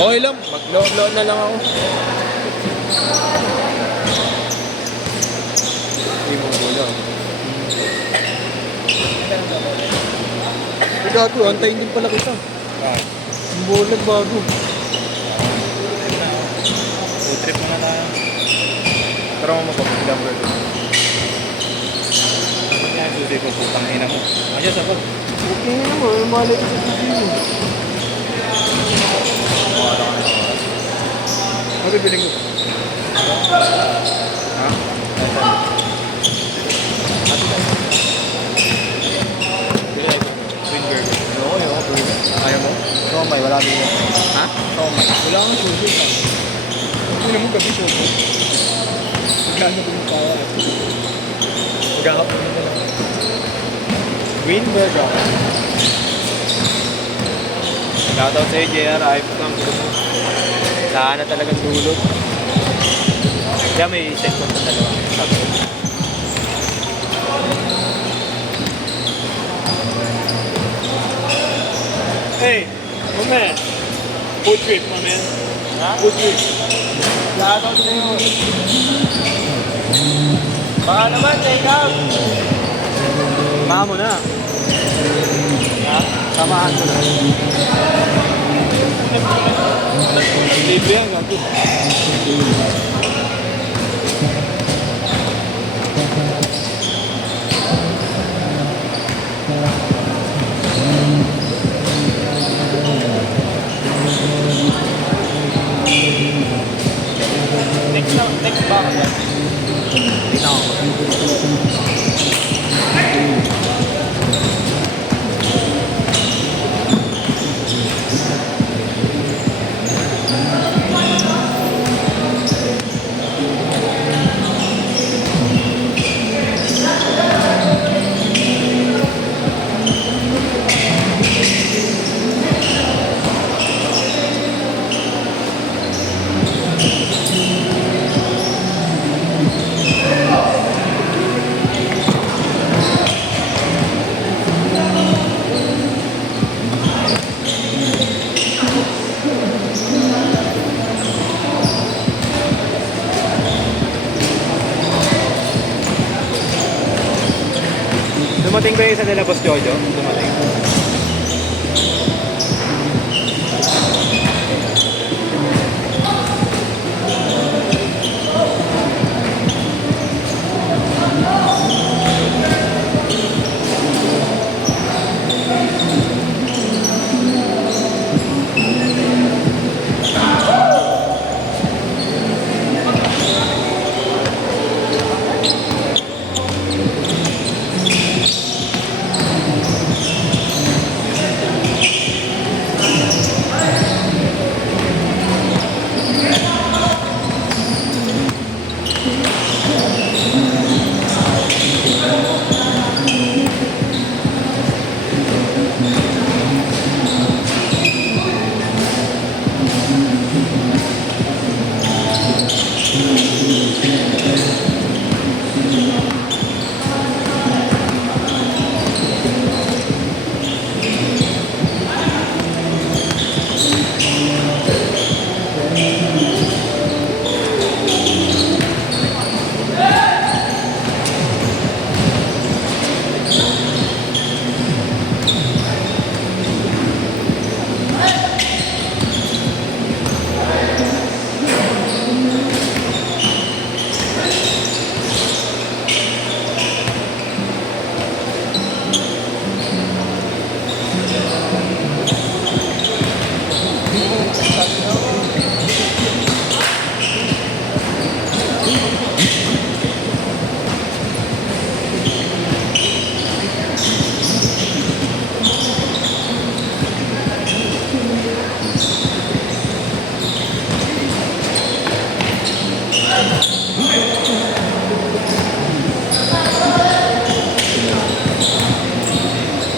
Okay lang, mag-load na lang ako. Hindi mo muna. Gago, antayin din pala kita. Yung bulag bago. Food trip na tayo. Pero mo magpapagdang burger. Ano nga yung susi ko, putang ina mo. Ayos ako. Okay na mo, yung malay ko sa video. Ano bibiling mo? Ha? Twin burger. Oo, yung burger. Ayaw mo? Somay, wala din yan. Ha? Somay. Wala kang susi ka. Hindi naman gabi siya po. Magkano ko yung kaya? Maghahapon na lang. Green burger. Shoutout sa'yo, JR. Ayos kang gulo mo. Sana talagang dulot. Kaya may set ko sa dalawa. Hey, my man. Food trip, my man. Ha? Food trip. Shoutout sa'yo. Baka naman, take out. Samahan mo na. Ha? Samahan ko na. Libre yan, gago. Next ba ako yan? Hindi na ako. Dumating ba yung isa nila, Boss Jojo? Dumating.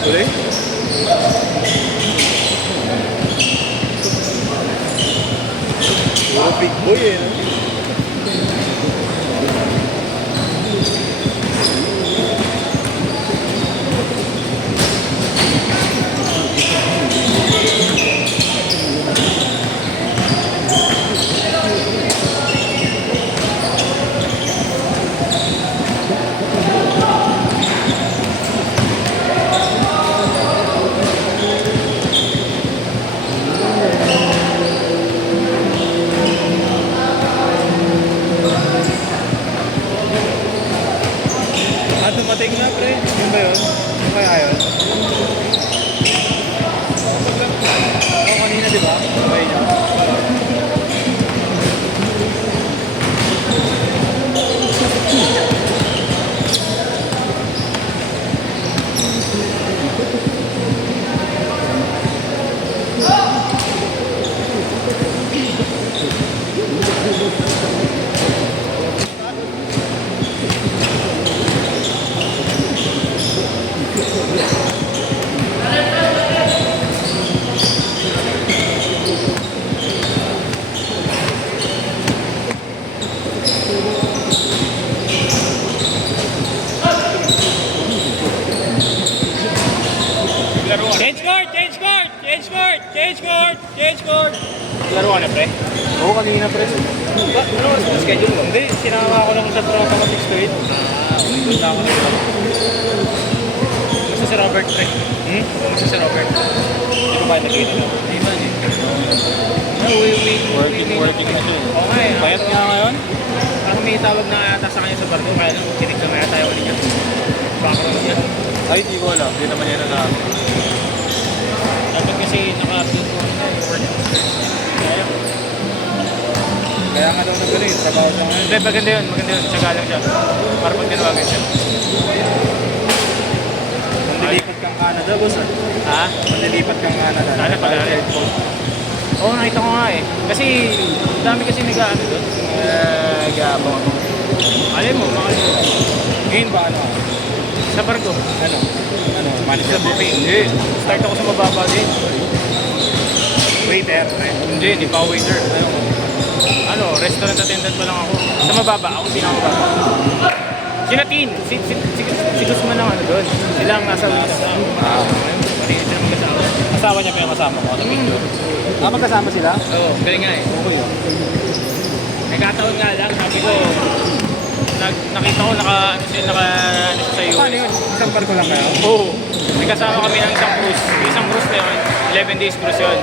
Uli? Puro big boy eh. No? Change court! Change court! Laro ka na, pre? Oo, kanina pre. Ano mas schedule mo? Hindi, sinama ko lang sa tropa ko 6 to 8. Doon na ako nag-vlog. Gusto si Robert, pre. Gusto si Robert. Hindi ko ba nakita na? Hindi man eh. Working na siya. Oo nga eh. Payat nga ngayon? Parang may tawag na ata sa kanya sa barko, kaya lang chinig na maya tayo ulit niya. Background niya. Ay, di ko alam. Hindi naman yan nasabi. Dapat kasi naka-upload ko na yung work. Kaya nga daw nagano yung trabaho sa ngayon. Hindi, maganda yun. Maganda yun. Tsaga lang siya. Para pag tinawagan siya. Manlilipat kang Canada, boss ah. Ha? Manlilipat kang Canada. Sana pala rin. Oo, nakita ko nga eh. Kasi, dami kasi nag-ano doon. Gabang. Alam mo, mga Ngayon ba ano? sa barko. Ano? Ano? Sa Manager? buffet. Hindi. Start ako sa mababa din. Waiter. Hindi, hindi pa ako waiter. Ano, restaurant attendant pa lang ako. Sa mababa, ako pinakamababa. Sina Tin, si Guzman ang ano doon. Sila ang nasa Malinis sila mag-asawa. Asawa niya pa yung kasama mo sa picture. Ah, magkasama sila? Oo, galing nga eh. Okay yun. Nagkataon nga lang, sabi ko, nakita ko ano siya sa US. Paano yun? Isang barko lang kayo? Oo. May kasama kami ng isang cruise. Yung isang cruise na yun, 11 days cruise yun.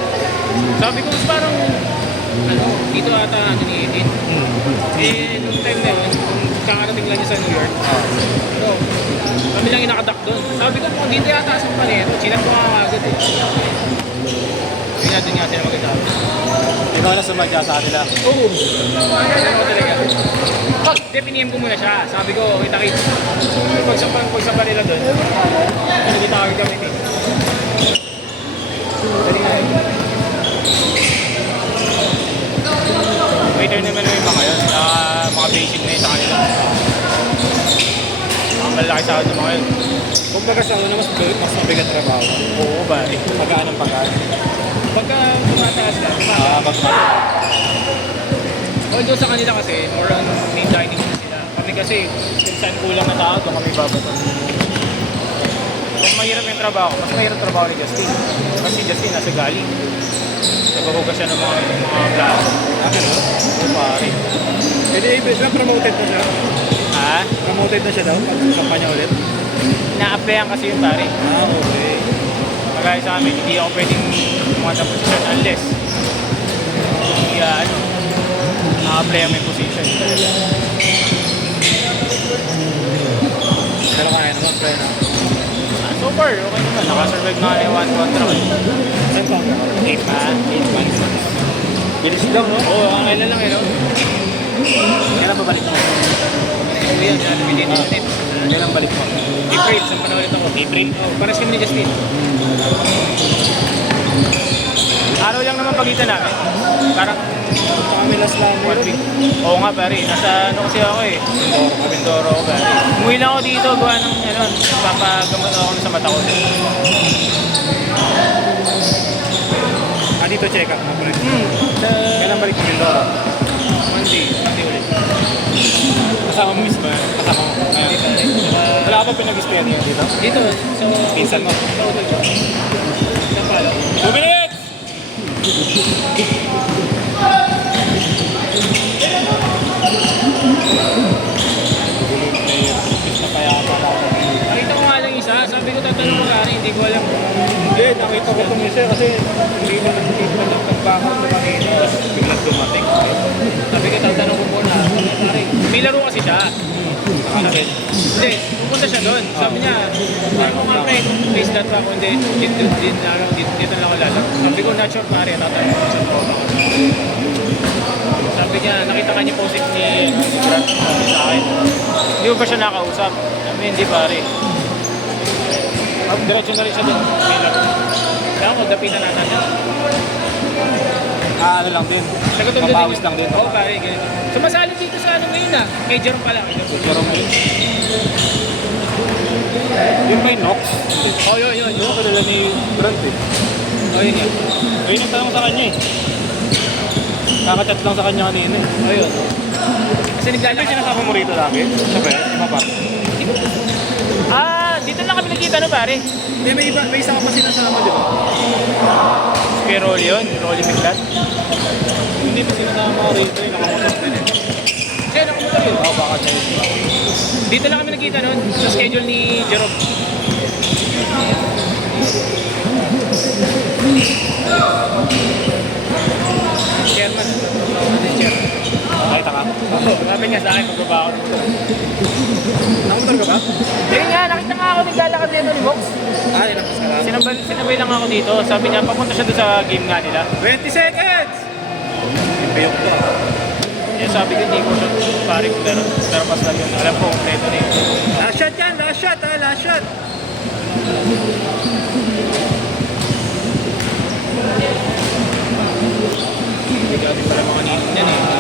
Sabi ko, parang, dito ata ni Edith. Eh, nung time na yun, kung kakarating lang niya sa New York, so, kami lang yung nakadak doon. Sabi ko, kung dito yata sa Panero, chinat ko nga agad eh. Hindi natin nga sila mag-asawa. Ikaw na sumadya sa kanila. Oo. Ano ko talaga. Pag piniem ko muna siya, sabi ko, kita-kita. Pagsampan nila doon, nagtitawag kami eh. Dali nga eh. Waiter naman yung mga yun, mga basic na yun sa kanila. Ang malaki sa akin ng mga yun. Kung baga sa una, mas mabigat trabaho. Oo ba? Pagkaan ng pagkaan. Pagka tumataas ka, although sa kanila kasi, more on main dining na sila. Kami kasi, kung saan kulang na tao, doon kami babato. Kung mahirap yung trabaho, mas mahirap trabaho ni Justin. Kasi Justin nasa galing. Nagbahugas siya ng mga plato. Akin o? Oo pare. Pwede ibig promoted na siya. Ha? Promoted na siya daw pag kampanya ulit. Na-applyan kasi yun pare. Ah, okay. Kagaya sa amin, hindi ako pwedeng pumunta position unless na-applyan mo yung position. Pero kaya naman, pre na. So far, okay naman. Nakasurvive na yung one contract. Saan pa? 8 months. Bilis lang, no? Oo, ang kailan lang eh, no? Kailan ba balik mo? Ano yan, within minute. Kailan balik mo? April, saan pa na ulit ako? April? Oo, paras kami ni Justin. Araw lang naman pagitan namin. Parang Kami last lang. 1 week. Oo nga pare, nasa ano kasi ako eh. Mindoro ako pare. Umuwi lang ako dito, gawa ng papagamot ako sa mata ko. Ah, dito check up mo, pre. Kailan balik mo Mindoro? Monday ulit. Kasama mo mismo yan? Kasama mo? Hindi pare. Wala ka ba pinag-spend yun dito? Dito, so... Pinsan mo? Sa hotel ko. Sa palo. 2 minutes! Nakita ko nga lang isa, sabi ko tatanong ko gano'n, hindi ko alam. Hindi, nakita ko itong isa kasi hindi na nagtitipad ng pagbahaw na kanina. Biglang dumating. Sabi ko tatanong ko muna. Pare, may laro kasi siya. Nakakit. Hindi, pupunta siya doon. Sabi niya, sabi ko nga pre, please that ako, hindi, dito lang ako lalaro. Sabi ko, not sure pare, tatanong ko sa tropa ko. Sabi niya, nakita ka niya post ni Brad sa akin. Hindi mo ba siya nakausap? Sabi, hindi pare. Diretso na rin siya doon. May laro. Kaya ko, dapitan natin siya. Ah, ano lang din. Mapawis lang din. Oo pare, ganito. Sumasali dito sa ano ngayon ah. Kay Jerome pala. Jerome mo yun. Yung may Nox. Oo, yun. Yung kadala ni Brent eh. Oo, yun yun. Ayun ang tanong sa kanya eh. Kakachat lang sa kanya kanina eh. Oo, yun. Kasi Ano yung naglalakad. sinasama mo rito lagi? Siya ba yun? Iba pa? dito lang kami nakita no pare. Hindi, may isa ka pa sinasama, di ba? Si Kuya Rolly yun, Rolly Miglat. Hindi pa sinasama ko rito, yung nakamotor din eh. Siya, nakamotor yun. Oo, baka siya. Dito lang kami nakita nun, sa schedule ni Jerome. Chairman. Ano yung chairman? Nakita ka? Sabi niya sa akin, magbaba ako ng motor. Nakamotor ka ba? Eh nga, nakita nga ako naglalakad dito ni Box. Ah, inapas ka lang. Sinabay lang ako dito. Sabi niya, papunta siya doon sa game nga nila. 20 seconds! Payok to. Eh sabi ko, hindi ko siya pare ko pero pas lang yun. Alam ko, kompleto na yun. Last shot yan, last shot ha, last shot. Hindi ka din pala mga ninong yan eh.